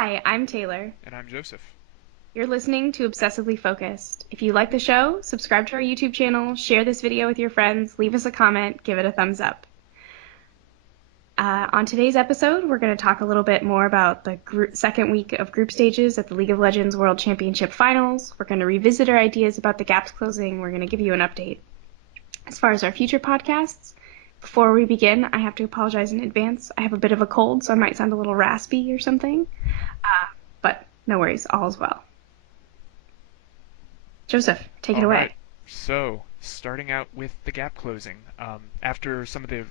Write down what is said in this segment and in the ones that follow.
Hi, I'm Taylor. And I'm Joseph. You're listening to Obsessively Focused. If you like the show, subscribe to our YouTube channel, share this video with your friends, leave us a comment, give it a thumbs up. On today's episode, we're going to talk a little bit more about the second week of group stages at the League of Legends World Championship Finals. We're going to revisit our ideas about the gaps closing. We're going to give you an update. As far as our future podcasts, before we begin, I have to apologize in advance. I have a bit of a cold, so I might sound a little raspy or something. But no worries, all is well. Joseph, take it All right. away. So, starting out with the gap closing. After some of the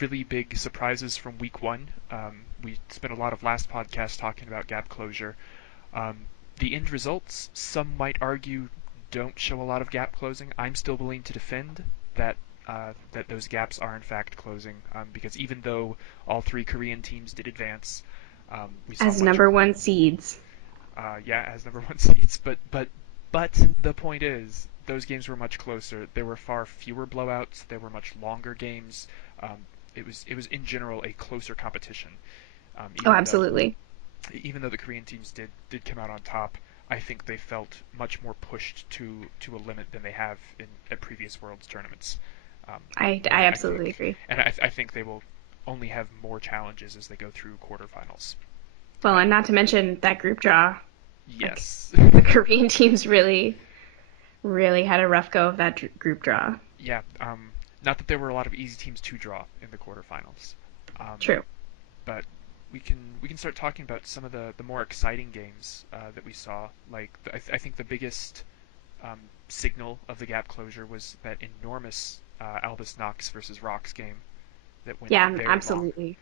really big surprises from week one, we spent a lot of last podcast talking about gap closure. Um, the end results, some might argue, don't show a lot of gap closing. I'm still willing to defend that those gaps are in fact closing, because even though all three Korean teams did advance, we saw As much. number one seeds. Yeah, as number one seeds. But the point is, those games were much closer. There were far fewer blowouts. There were much longer games. Um, it was in general a closer competition. Um, Oh, even though absolutely. even though the Korean teams did come out on top, I think they felt much more pushed to a limit than they have at previous Worlds tournaments. I And I absolutely think agree. I think they will only have more challenges as they go through quarterfinals. Well, Um, and not to mention that group draw. Like, yes. the Korean teams really had a rough go of that group draw. Yeah, not that there were a lot of easy teams to draw in the quarterfinals, um, True. but we can start talking about some of the more exciting games that we saw. Like I think the biggest signal of the gap closure was that enormous Albus Nox versus Rocks game that went Yeah, very long. absolutely.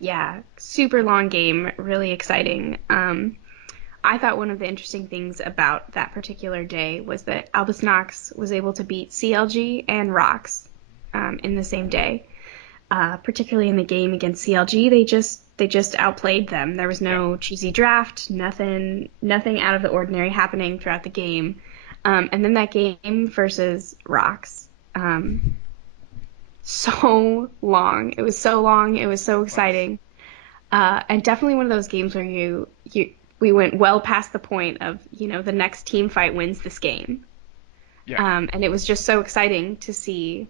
Yeah, super long game, really exciting. I thought one of the interesting things about that particular day was that Albus Nox was able to beat CLG and Rocks in the same day. Particularly in the game against CLG, they just outplayed them. There was Yeah, no cheesy draft, nothing out of the ordinary happening throughout the game. And then that game versus Rocks, so long. It was so long. It was so it was. exciting. And definitely one of those games where you we went well past the point of the next team fight wins this game. Yeah, And it was just so exciting to see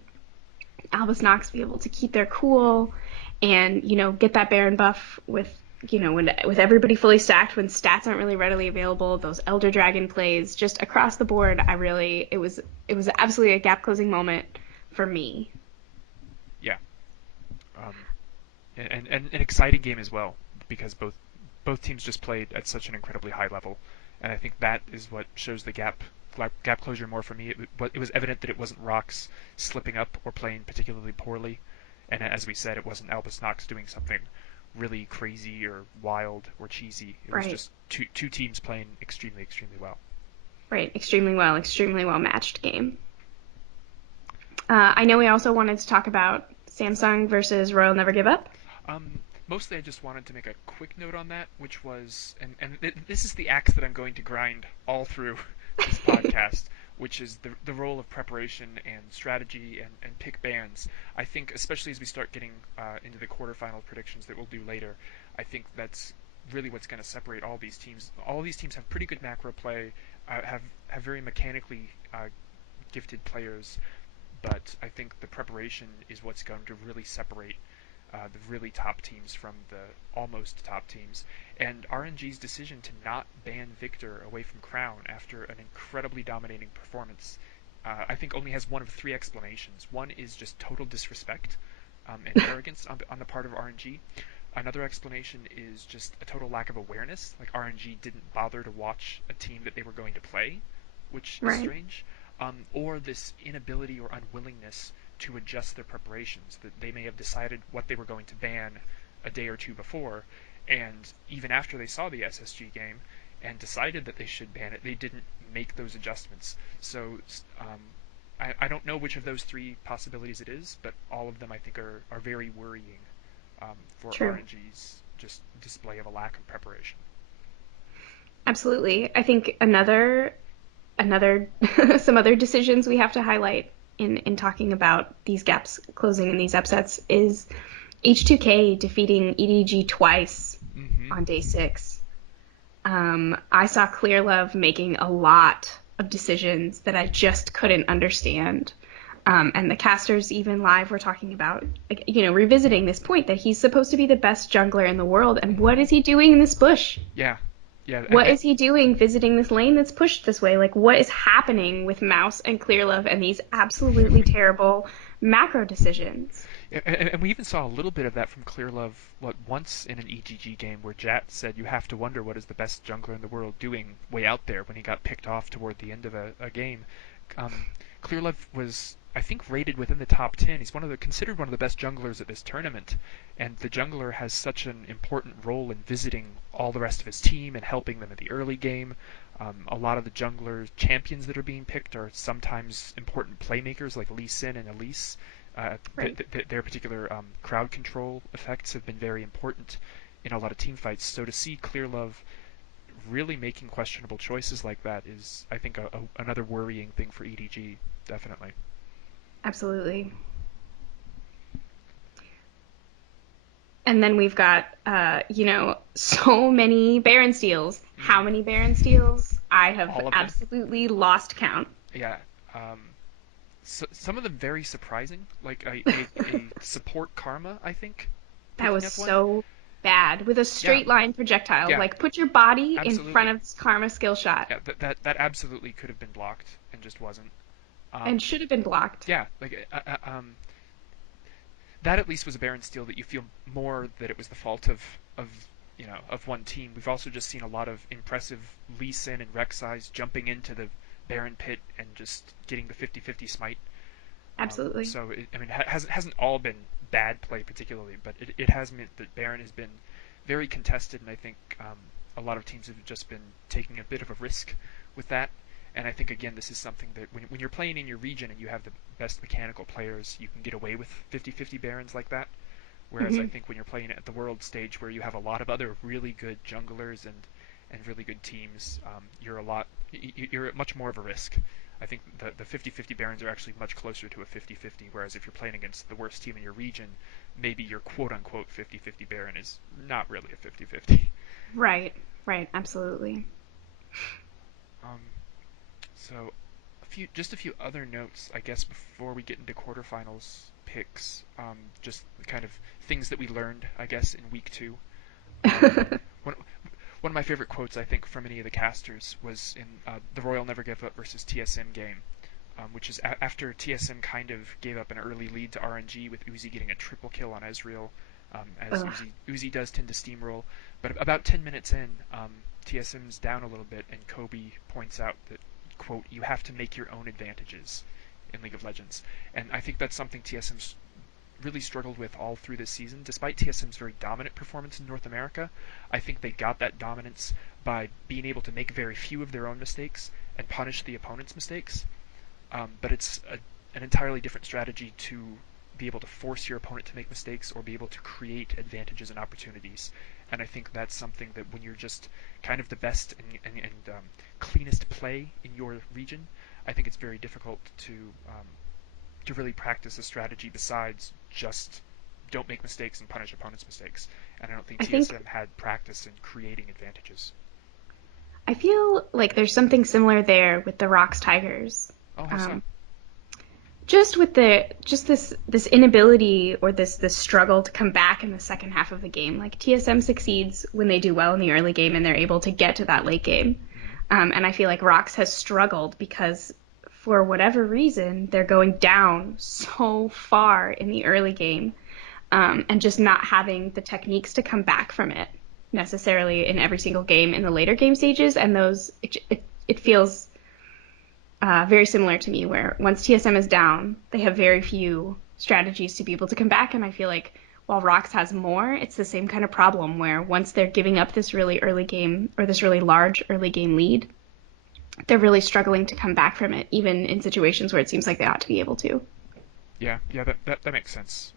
Albus Nox be able to keep their cool and get that Baron buff with with everybody fully stacked when stats aren't really readily available. Those Elder Dragon plays just across the board. It was absolutely a gap closing moment for me. yeah, um, and an exciting game as well because both teams just played at such an incredibly high level, and I think that is what shows the gap closure more for me. It was evident that it wasn't Rocks slipping up or playing particularly poorly, and as we said, it wasn't Albus Nox doing something really crazy or wild or cheesy. It was Right, just two teams playing extremely well. right. Extremely well matched game. I know we also wanted to talk about Samsung versus Royal Never Give Up. Mostly, I just wanted to make a quick note on that, which was, this is the axe that I'm going to grind all through this podcast, which is the role of preparation and strategy and pick bans. I think, especially as we start getting into the quarterfinal predictions that we'll do later, I think that's really what's going to separate all these teams. All these teams have pretty good macro play, have very mechanically gifted players, but I think the preparation is what's going to really separate the really top teams from the almost top teams. And RNG's decision to not ban Victor away from Crown after an incredibly dominating performance, I think only has one of three explanations. One is just total disrespect and arrogance on the part of RNG. Another explanation is just a total lack of awareness, like RNG didn't bother to watch a team that they were going to play, which is Right. strange, or this inability or unwillingness to adjust their preparations, that they may have decided what they were going to ban a day or two before, and even after they saw the SSG game and decided that they should ban it, they didn't make those adjustments. So I don't know which of those three possibilities it is, but all of them I think are very worrying for True. RNG's just display of a lack of preparation. Absolutely. I think another some other decisions we have to highlight in talking about these gaps closing and these upsets is H2K defeating EDG twice Mm-hmm. on day 6. I saw Clear Love making a lot of decisions that I just couldn't understand. And the casters, even live, were talking about, like, revisiting this point that he's supposed to be the best jungler in the world. And what Hmm. is he doing in this bush? Yeah, yeah, What is he doing visiting this lane that's pushed this way? Like, what is happening with Mouse and Clear Love and these absolutely terrible macro decisions? and we even saw a little bit of that from Clear Love, what, once in an EGG game where Jat said you have to wonder what is the best jungler in the world doing way out there when he got picked off toward the end of a game. Um, Clear Love was, I think, rated within the top 10. He's considered one of the best junglers at this tournament, and the jungler has such an important role in visiting all the rest of his team and helping them in the early game. A lot of the jungler champions that are being picked are sometimes important playmakers like Lee Sin and Elise. Right. Their particular crowd control effects have been very important in a lot of team fights. So to see Clear Love really making questionable choices like that is, I think, another worrying thing for EDG. Definitely. Absolutely. And then we've got, so many Baron steals. How Mm, many Baron steals? I have all of them. absolutely lost count. Yeah. Some of them very surprising, like a support Karma, I think, That picking was up one. so bad with a Yeah, straight line projectile. yeah, Like, put your body in front absolutely. of this Karma skill shot Yeah, that absolutely could have been blocked and just wasn't. and Um, should have been blocked. yeah, that at least was a Baron steal that you feel more that it was the fault of of one team. We've also just seen a lot of impressive Lee Sin and Rek'Sai's jumping into the Baron pit and just getting the 50-50 smite. Absolutely. So I mean, it hasn't all been bad play particularly, but it has meant that Baron has been very contested, and I think a lot of teams have just been taking a bit of a risk with that. And I think again, this is something that when you're playing in your region and you have the best mechanical players, you can get away with 50-50 Barons like that. Whereas I Hmm. think when you're playing at the world stage, where you have a lot of other really good junglers and really good teams, you're at much more of a risk. I think the 50-50 Barons are actually much closer to a 50-50, whereas if you're playing against the worst team in your region, maybe your quote-unquote 50-50 Baron is not really a 50-50. Right. Right. Absolutely. Um, so just a few other notes, I guess, before we get into quarterfinals picks. Just kind of things that we learned, I guess, in week two. Um, one, one of my favorite quotes, I think, from any of the casters was in the Royal Never Give Up versus TSM game, which is after TSM kind of gave up an early lead to RNG with Uzi getting a triple kill on Ezreal, as Ugh. Uzi does tend to steamroll. But about 10 minutes in, TSM's down a little bit, and Kobe points out that, quote, you have to make your own advantages in League of Legends. And I think that's something TSM's really struggled with all through this season. Despite TSM's very dominant performance in North America, I think they got that dominance by being able to make very few of their own mistakes and punish the opponent's mistakes. But it's an entirely different strategy to be able to force your opponent to make mistakes or be able to create advantages and opportunities. And I think that's something that when you're just kind of the best and cleanest play in your region, I think it's very difficult to really practice a strategy besides just don't make mistakes and punish opponents' mistakes. And I don't think I think TSM had practice in creating advantages. I feel like there's something similar there with the Rocks Tigers. Oh, how so? Um, just with this inability or this struggle to come back in the second half of the game. Like TSM succeeds when they do well in the early game and they're able to get to that late game. Mm-hmm. And I feel like Rox has struggled because for whatever reason they're going down so far in the early game, and just not having the techniques to come back from it necessarily in every single game in the later game stages. And it feels very similar to me, where once TSM is down, they have very few strategies to be able to come back. And I feel like while Rox has more, it's the same kind of problem where once they're giving up this really early game or this really large early game lead, they're really struggling to come back from it, even in situations where it seems like they ought to be able to. Yeah, yeah, that makes sense.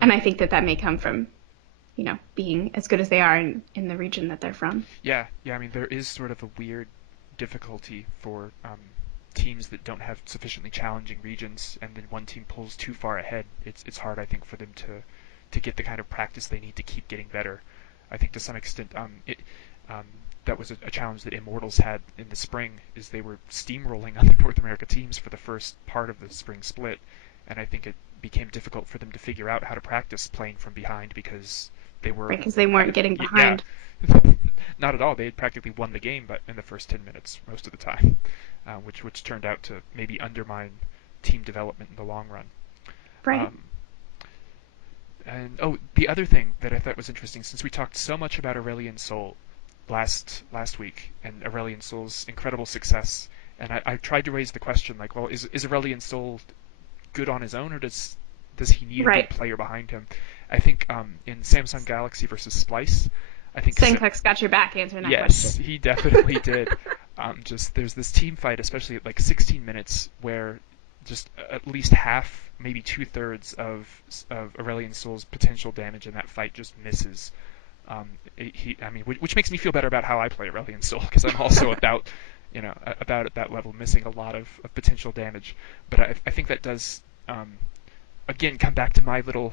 And I think that that may come from, being as good as they are in the region that they're from. Yeah, yeah. I mean, there is sort of a weird difficulty for teams that don't have sufficiently challenging regions, and then one team pulls too far ahead. It's hard, I think, for them to get the kind of practice they need to keep getting better. I think to some extent, that was a challenge that Immortals had in the spring, is they were steamrolling other North America teams for the first part of the spring split, and I think it became difficult for them to figure out how to practice playing from behind because they were, Right, because they weren't getting yeah, behind. not at all. They had practically won the game, but in the first 10 minutes most of the time, which turned out to maybe undermine team development in the long run. Right. Um, and oh, the other thing that I thought was interesting, since we talked so much about Aurelian Sol last week and Aurelian Sol's incredible success, and I tried to raise the question like, well, is Aurelian Sol good on his own, or does he need a good Right. player behind him? I think in Samsung Galaxy versus Splice, I think Senkuk's got your back answering that yes, question. he definitely did. Just there's this team fight, especially at like 16 minutes, where just at least half, maybe two-thirds of Aurelian Sol's potential damage in that fight just misses. I mean, which makes me feel better about how I play Aurelion Sol, because I'm also about, about at that level, missing a lot of potential damage. But I think that does, again, come back to my little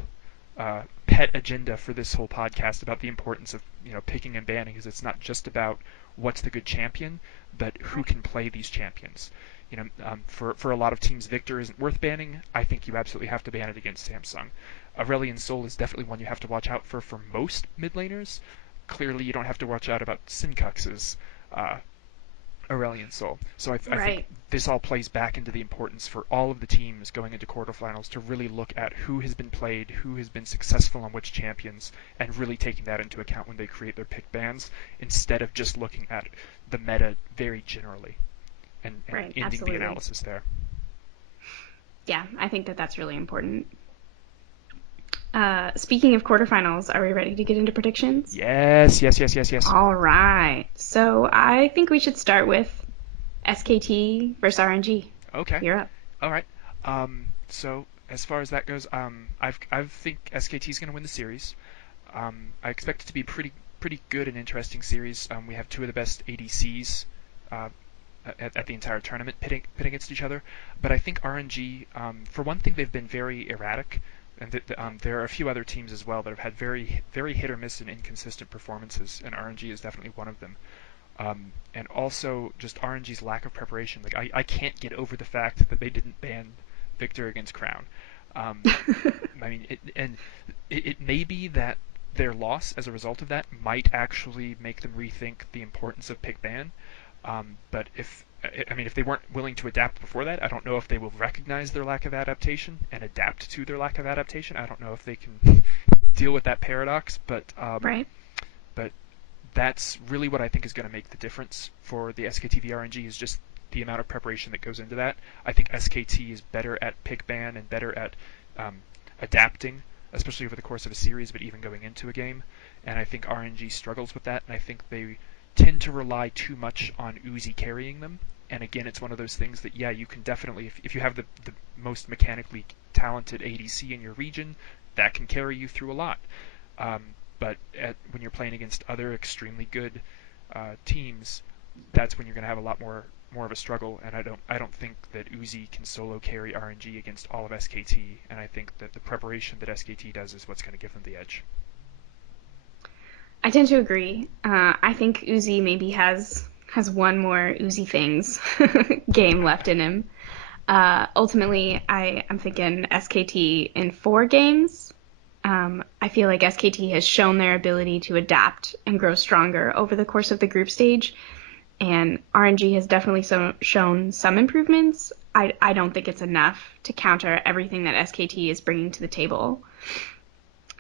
pet agenda for this whole podcast about the importance of picking and banning, is it's not just about what's the good champion, but who can play these champions. For a lot of teams, Victor isn't worth banning. I think you absolutely have to ban it against Samsung. Aurelion Sol is definitely one you have to watch out for most mid laners. Clearly, you don't have to watch out about Sincux's uh, Aurelion Sol. So I think Right. this all plays back into the importance for all of the teams going into quarterfinals to really look at who has been played, who has been successful on which champions, and really taking that into account when they create their pick bans, instead of just looking at the meta very generally and Right. ending the Absolutely. analysis there. Yeah, I think that that's really important. Speaking of quarterfinals, are we ready to get into predictions? Yes, yes, yes, yes, yes. All right. So I think we should start with SKT versus RNG. Okay, You're up. all right. So as far as that goes, I think SKT is going to win the series. I expect it to be pretty good and interesting series. We have two of the best ADCs uh, at the entire tournament pitting against each other. But I think RNG, for one thing, they've been very erratic, and there are a few other teams as well that have had very hit or miss and inconsistent performances, and RNG is definitely one of them. And also just RNG's lack of preparation. Like I can't get over the fact that they didn't ban Victor against Crown. Um, I mean, it may be that their loss as a result of that might actually make them rethink the importance of pick ban. But if they weren't willing to adapt before that, I don't know if they will recognize their lack of adaptation and adapt to their lack of adaptation. I don't know if they can deal with that paradox, Right. but that's really what I think is going to make the difference for the SKT RNG, is just the amount of preparation that goes into that. I think SKT is better at pick ban and better at um, adapting, especially over the course of a series, but even going into a game. And I think RNG struggles with that, and I think they tend to rely too much on Uzi carrying them. And again, it's one of those things that, yeah, you can definitely, if you have the most mechanically talented ADC in your region, that can carry you through a lot. But when you're playing against other extremely good teams, that's when you're going to have a lot more of a struggle. And I don't think that Uzi can solo carry RNG against all of SKT. And I think that the preparation that SKT does is what's going to give them the edge. I tend to agree. I think Uzi maybe has one more Uzi things game left in him. Ultimately, I'm thinking SKT in 4 games. I feel like SKT has shown their ability to adapt and grow stronger over the course of the group stage, and RNG has definitely shown some improvements. I don't think it's enough to counter everything that SKT is bringing to the table.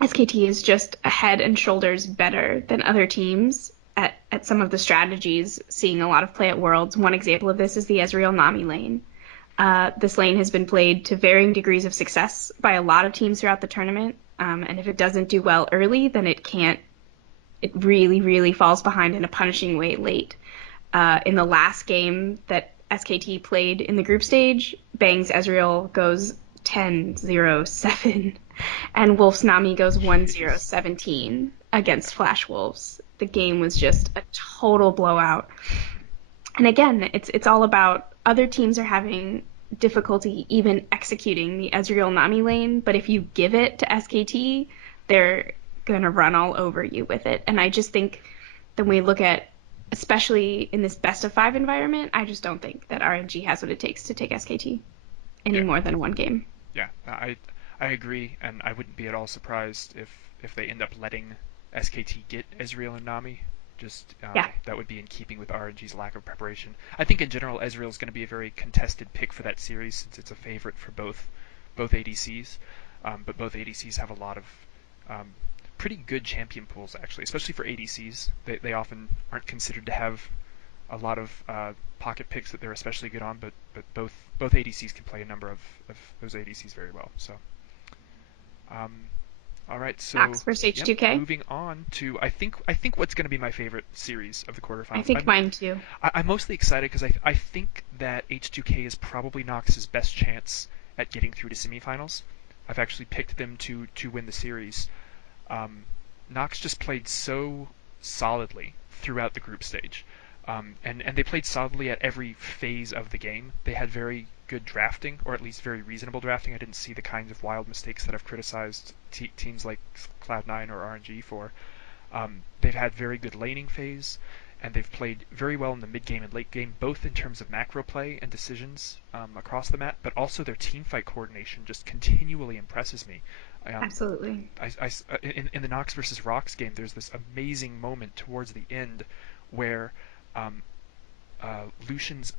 SKT is just a head and shoulders better than other teams at some of the strategies, seeing a lot of play at Worlds. One example of this is the Ezreal Nami lane. This lane has been played to varying degrees of success by a lot of teams throughout the tournament. And if it doesn't do well early, then it really, really falls behind in a punishing way late. In the last game that SKT played in the group stage, Bang's Ezreal goes 10-0-7, and Wolf's Nami goes 1-0-17 Jeez. against Flash Wolves. The game was just a total blowout. And again, it's all about other teams are having difficulty even executing the Ezreal Nami lane, but if you give it to SKT, they're gonna run all over you with it. And I just think when we look at especially in this best of five environment, I just don't think that RNG has what it takes to take SKT any Yeah, more than one game. yeah, I agree, and I wouldn't be at all surprised if they end up letting SKT get Ezreal and Nami. Just Yeah, that would be in keeping with RNG's lack of preparation. I think in general Ezreal is going to be a very contested pick for that series since it's a favorite for both ADCs. But both ADCs have a lot of um, pretty good champion pools actually, especially for ADCs. They often aren't considered to have a lot of pocket picks that they're especially good on, but both ADCs can play a number of those ADCs very well. So, um, all right, so Knox versus yep, H2K. moving on to I think what's going to be my favorite series of the I quarterfinals. think mine too. I'm mostly excited because I think that H2K is probably Nox's best chance at getting through to semifinals. I've actually picked them to win the series. um, Knox just played so solidly throughout the group stage. And they played solidly at every phase of the game. They had very good drafting, or at least very reasonable drafting. I didn't see the kinds of wild mistakes that I've criticized teams like Cloud9 or RNG for. They've had very good laning phase, and they've played very well in the mid game and late game, both in terms of macro play and decisions across the map, but also their team fight coordination just continually impresses me. Um, Absolutely. in the Nox versus Rocks game, there's this amazing moment towards the end where um, Lucian's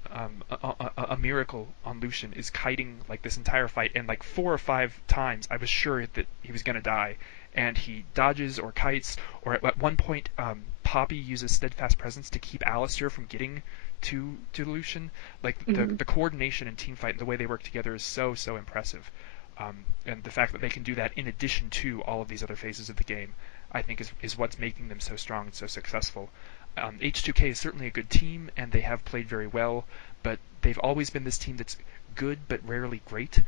a miracle on Lucian is kiting like this entire fight, and like 4 or 5 times I was sure that he was gonna die, and he dodges or kites, or at one point Poppy uses steadfast presence to keep Alistair from getting to Lucian. Like Hmm. the coordination and team fight and the way they work together is so impressive. And the fact that they can do that in addition to all of these other phases of the game, I think is what's making them so strong and so successful. H2K is certainly a good team, and they have played very well, but they've always been this team that's good but rarely great.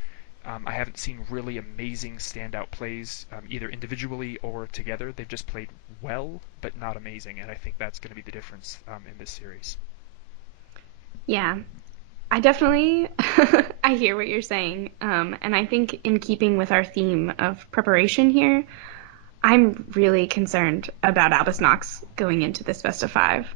I haven't seen really amazing standout plays, either individually or together. They've just played well, but not amazing, and I think that's going to be the difference in this series. Yeah, I definitely I hear what you're saying. And I think in keeping with our theme of preparation here, I'm really concerned about Albus Knox going into this best of five.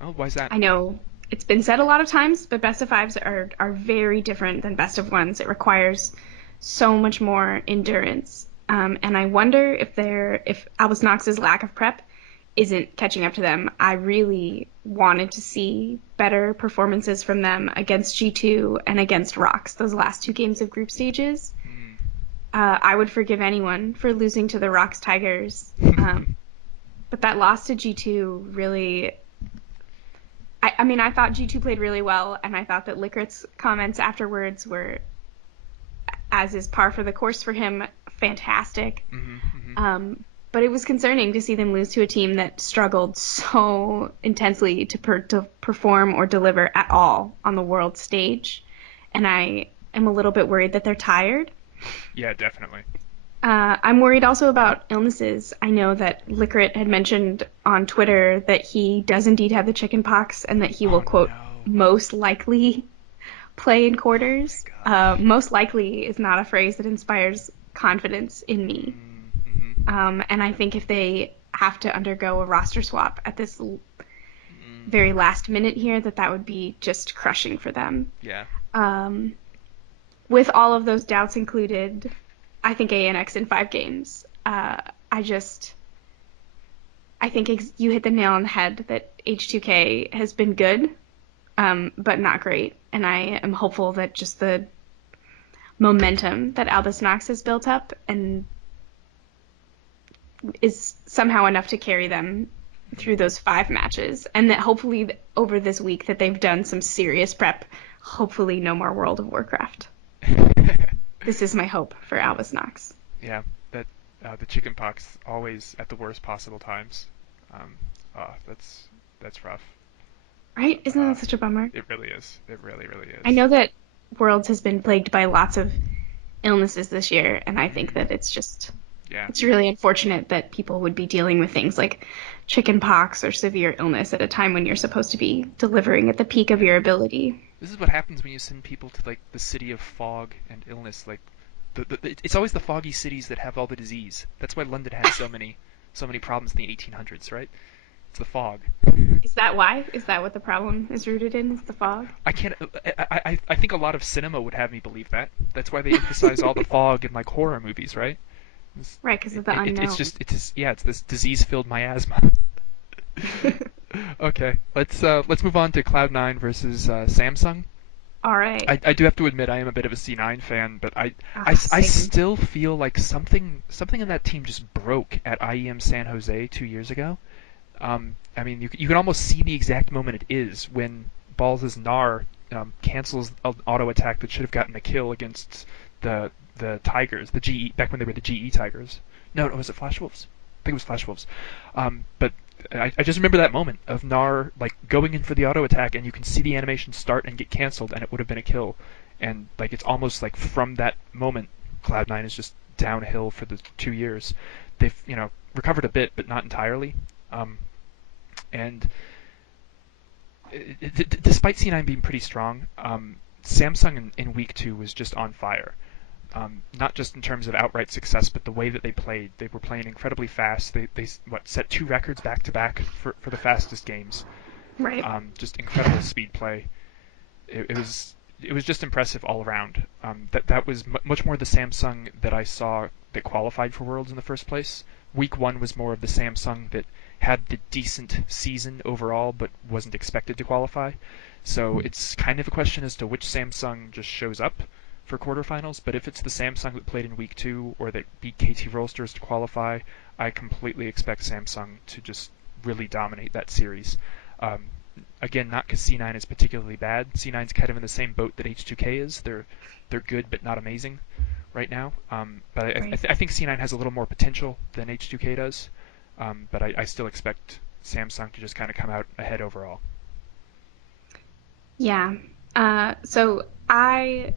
Oh, why is that? I know it's been said a lot of times, but best of fives are very different than best of ones. It requires so much more endurance. And I wonder if Albus Knox's lack of prep isn't catching up to them. I really wanted to see better performances from them against G2 and against Rocks, those last two games of group stages. Mm. I would forgive anyone for losing to the Rocks Tigers. But that loss to G2 really. I mean, I thought G2 played really well, and I thought that Lickrit's comments afterwards were, as is par for the course for him, fantastic. Hmm. Hmm. But it was concerning to see them lose to a team that struggled so intensely to perform or deliver at all on the world stage. And I am a little bit worried that they're tired. Yeah, definitely. I'm worried also about illnesses. I know that Lickrit had mentioned on Twitter that he does indeed have the chicken pox and that he will, Oh quote, no. most likely play in Oh my quarters. gosh. Most likely is not a phrase that inspires confidence in me. Mm-hmm. And I think if they have to undergo a roster swap at this very Mm. last minute here, that would be just crushing for them. Yeah. Um, with all of those doubts included, I think ANX in 5 games. I just, I think you hit the nail on the head that H2K has been good, but not great. And I am hopeful that just the momentum that Albus Knox has built up and is somehow enough to carry them through those 5 matches, and that hopefully over this week that they've done some serious prep. Hopefully, no more World of Warcraft. This is my hope for Albus Knox. Yeah, that the chicken pox always at the worst possible times. Um, that's rough. Right? Isn't Uh, that such a bummer? it really is. It really I is. know that Worlds has been plagued by lots of illnesses this year, and I think that Mm, yeah. it's really unfortunate that people would be dealing with things like chicken pox or severe illness at a time when you're supposed to be delivering at the peak of your Yeah. ability. This is what happens when you send people to like the city of fog and illness. Like it's always the foggy cities that have all the disease. That's why London had so many problems in the 1800s, right? It's the fog. Is that why? Is that what the problem is rooted in? Is the fog? I can't. I think a lot of cinema would have me believe that. That's why they emphasize all the fog in like horror movies, right? Right, because of the It's unknown. just yeah, it's this disease-filled miasma. Okay, let's move on to Cloud9 versus Samsung. All right. I do have to admit I am a bit of a C9 fan, but Ah, I same. still feel like something in that team just broke at IEM San Jose 2 years ago. I mean, you can almost see the exact moment it is when Balls' Nar cancels an auto attack that should have gotten a kill against the Tigers, the GE back when they were the GE Tigers. No, was it Flash Wolves? I think it was Flash Wolves. But I just remember that moment of Nar like going in for the auto attack, and you can see the animation start and get canceled, and it would have been a kill. And like it's almost like from that moment, Cloud9 is just downhill for the 2 years. They've recovered a bit, but not entirely. Um, and despite C9 being pretty strong, Samsung in week two was just on fire. Not just in terms of outright success, but the way that they played. They were playing incredibly fast. They set two records back to back for the fastest games. Right. Just incredible speed play. It was just impressive all around. That was much more the Samsung that I saw that qualified for Worlds in the first place. Week one was more of the Samsung that had the decent season overall, but wasn't expected to qualify. So it's kind of a question as to which Samsung just shows up for quarterfinals. But if it's the Samsung that played in week two or that beat KT Rolsters to qualify, I completely expect Samsung to just really dominate that series. Um, Again, not because C9 is particularly bad. C9's kind of in the same boat that H2K is. They're good but not amazing right now. But Right. I think C9 has a little more potential than H2K does. But I still expect Samsung to just kind of come out ahead overall. Yeah. So I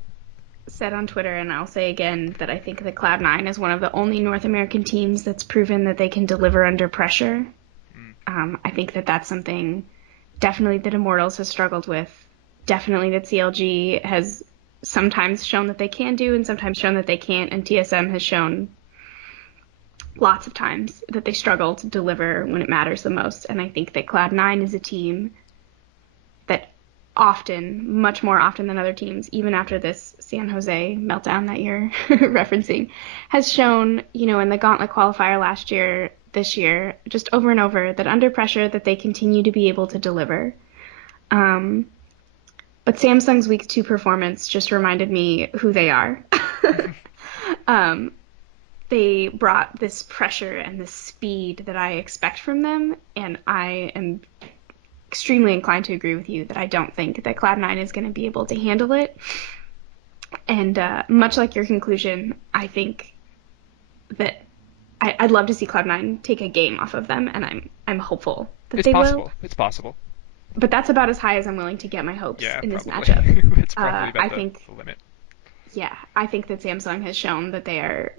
said on Twitter, and I'll say again, that I think that Cloud9 is one of the only North American teams that's proven that they can deliver under pressure. Mm, I think that that's something definitely that Immortals has struggled with. Definitely that CLG has sometimes shown that they can do and sometimes shown that they can't. And TSM has shown lots of times that they struggle to deliver when it matters the most. And I think that Cloud9 is a team that often, much more often than other teams, even after this San Jose meltdown that you're referencing, has shown, in the Gauntlet qualifier last year, this year, just over and over, that under pressure that they continue to be able to deliver. Um, but Samsung's week two performance just reminded me who they are. um, they brought this pressure and this speed that I expect from them, and I am extremely inclined to agree with you that I don't think that Cloud9 is going to be able to handle it. And much like your conclusion, I think that I'd love to see Cloud9 take a game off of them, and I'm hopeful that it's they will. possible. It's possible. But that's about as high as I'm willing to get my hopes Yeah, in this probably. matchup. It's probably about I the, think, the limit. yeah, I think that Samsung has shown that they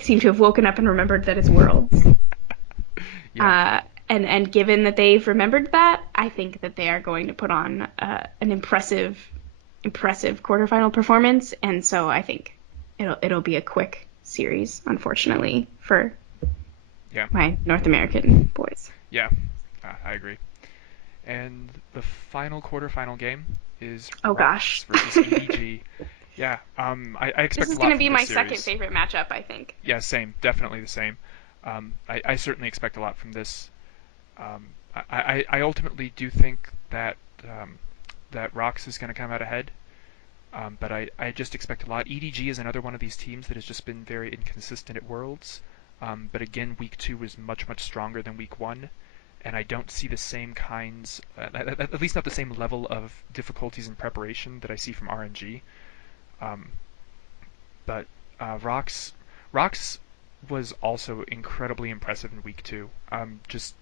seem to have woken up and remembered that it's Worlds. Yeah, Uh, and given that they've remembered that, I think that they are going to put on an impressive quarterfinal performance. And so I think it'll be a quick series, unfortunately, for yeah, my North American boys. yeah. I agree. And the final quarterfinal game is Oh gosh. Rox versus EDG. Yeah, I This expect is a going lot to from be this my second series. favorite matchup, I think. Yeah, same, definitely the same. I certainly expect a lot from this. I ultimately do think that that Rox is going to come out ahead, but I just expect a lot. EDG is another one of these teams that has just been very inconsistent at Worlds. But again, week two was much stronger than week one, and I don't see the same kinds, at least not the same level of difficulties in preparation that I see from RNG. Um, but Rox was also incredibly impressive in week two. Just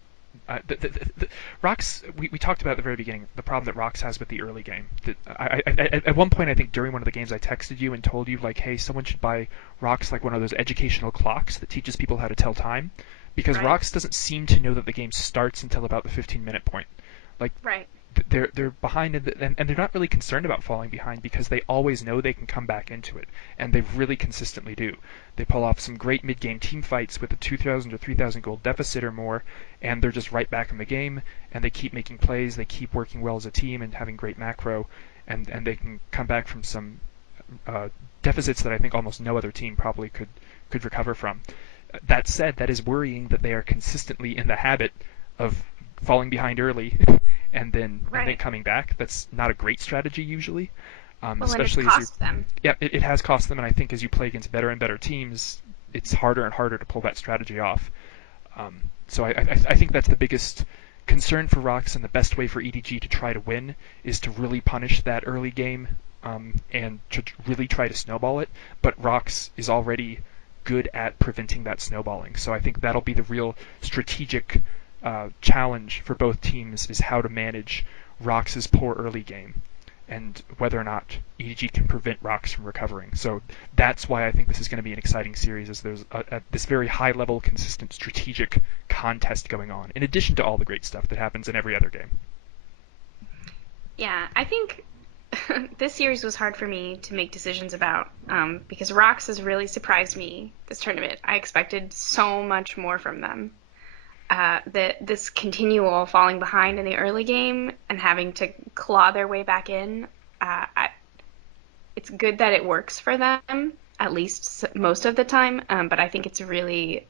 Rox, we talked about at the very beginning the problem that Rox has with the early game. That at one point, I think during one of the games, I texted you and told you like, hey, someone should buy Rox like one of those educational clocks that teaches people how to tell time, because Right. Rox doesn't seem to know that the game starts until about the 15-minute point. Like Right. they're behind and they're not really concerned about falling behind because they always know they can come back into it, and they really consistently do. They pull off some great mid-game team fights with a 2,000 or 3,000 goal deficit or more, and they're just right back in the game, and they keep making plays, they keep working well as a team and having great macro, and they can come back from some uh, deficits that I think almost no other team probably could recover from. That said, that is worrying that they are consistently in the habit of falling behind early and then Right. coming back. That's not a great strategy usually, Well, and it's especially as you. cost them. Yeah, it has cost them, and I think as you play against better and better teams, it's harder and harder to pull that strategy off. So I think that's the biggest concern for Rox, and the best way for EDG to try to win is to really punish that early game and to really try to snowball it. But Rox is already good at preventing that snowballing, so I think that'll be the real strategic challenge for both teams is how to manage Rox's poor early game and whether or not EDG can prevent Rox from recovering. So that's why I think this is going to be an exciting series, as there's this very high-level, consistent, strategic contest going on, in addition to all the great stuff that happens in every other game. Yeah, I think this series was hard for me to make decisions about because Rox has really surprised me this tournament. I expected so much more from them. That this continual falling behind in the early game and having to claw their way back in, it's good that it works for them, at least most of the time, but I think it's really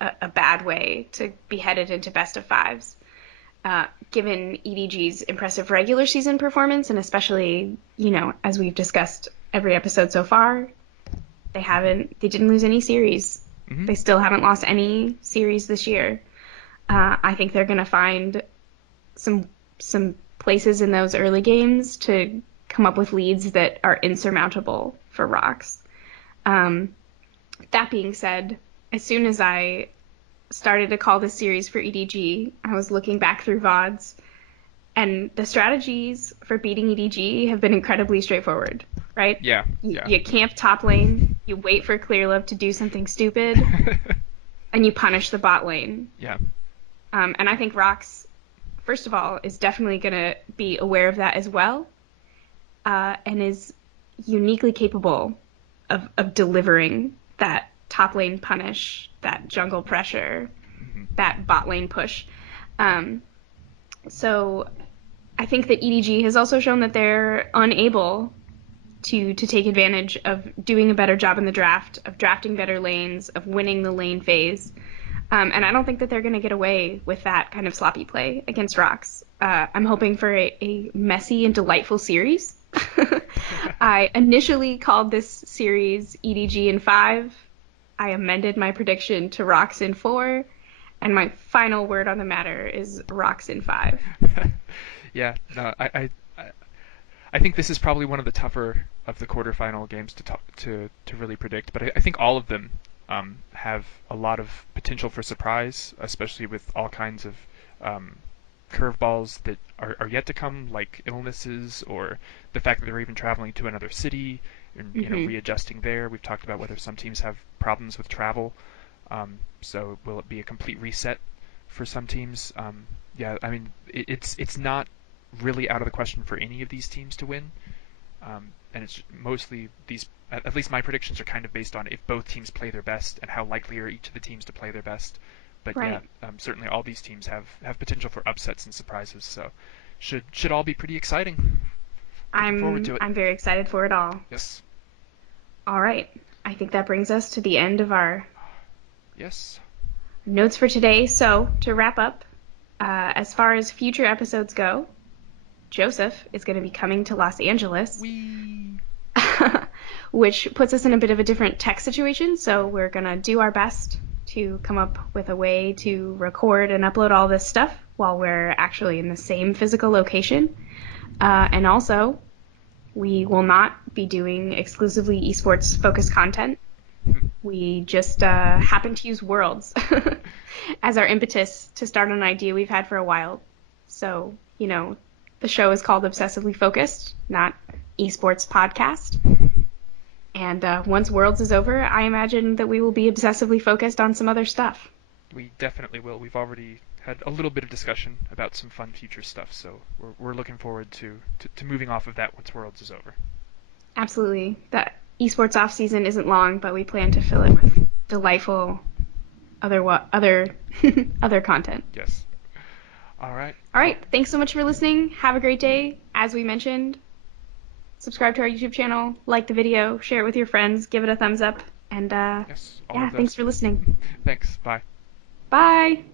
a bad way to be headed into best of fives. Given EDG's impressive regular season performance, and especially, as we've discussed every episode so far, they didn't lose any series. Mm-hmm. They still haven't lost any series this year. I think they're going to find some places in those early games to come up with leads that are insurmountable for Rox. Um, that being said, as soon as I started to call this series for EDG, I was looking back through VODs, and the strategies for beating EDG have been incredibly straightforward, right? Yeah, You, yeah. you camp top lane, you wait for Clearlove to do something stupid, and you punish the bot lane. Yeah. And I think Rox, first of all, is definitely going to be aware of that as well, and is uniquely capable of delivering that top lane punish, that jungle pressure, Mm-hmm. that bot lane push. Um, so I think that EDG has also shown that they're unable to take advantage of doing a better job in the draft, of drafting better lanes, of winning the lane phase. And I don't think that they're going to get away with that kind of sloppy play against Rox. I'm hoping for a messy and delightful series. I initially called this series EDG in 5. I amended my prediction to Rox in 4. And my final word on the matter is Rox in 5. Yeah, no, I think this is probably one of the tougher of the quarterfinal games to really predict, but I think all of them have a lot of potential for surprise, especially with all kinds of um, curveballs that are yet to come, like illnesses or the fact that they're even traveling to another city and Mm-hmm. readjusting there. We've talked about whether some teams have problems with travel, so will it be a complete reset for some teams? Yeah, I mean it's not really out of the question for any of these teams to win. And it's mostly these. At least my predictions are kind of based on if both teams play their best and how likely are each of the teams to play their best. But yeah, Right. certainly all these teams have potential for upsets and surprises. So should all be pretty exciting. Looking forward to it. I'm very excited for it all. Yes. All right. I think that brings us to the end of our Yes. notes for today. So, to wrap up, as far as future episodes go, Joseph is going to be coming to Los Angeles, We. which puts us in a bit of a different tech situation. So, we're going to do our best to come up with a way to record and upload all this stuff while we're actually in the same physical location. And also, we will not be doing exclusively esports focused content. We just happen to use worlds as our impetus to start an idea we've had for a while. So, the show is called Obsessively Focused, not Esports Podcast. And once Worlds is over, I imagine that we will be obsessively focused on some other stuff. We definitely will. We've already had a little bit of discussion about some fun future stuff. So we're looking forward to moving off of that once Worlds is over. Absolutely. That esports off season isn't long, but we plan to fill it with delightful other other content. Yes. All right. All Well, right. Thanks so much for listening. Have a great day. As we mentioned, subscribe to our YouTube channel, like the video, share it with your friends, give it a thumbs up, and yes, all yeah, of thanks those. for listening. Thanks. Bye. Bye.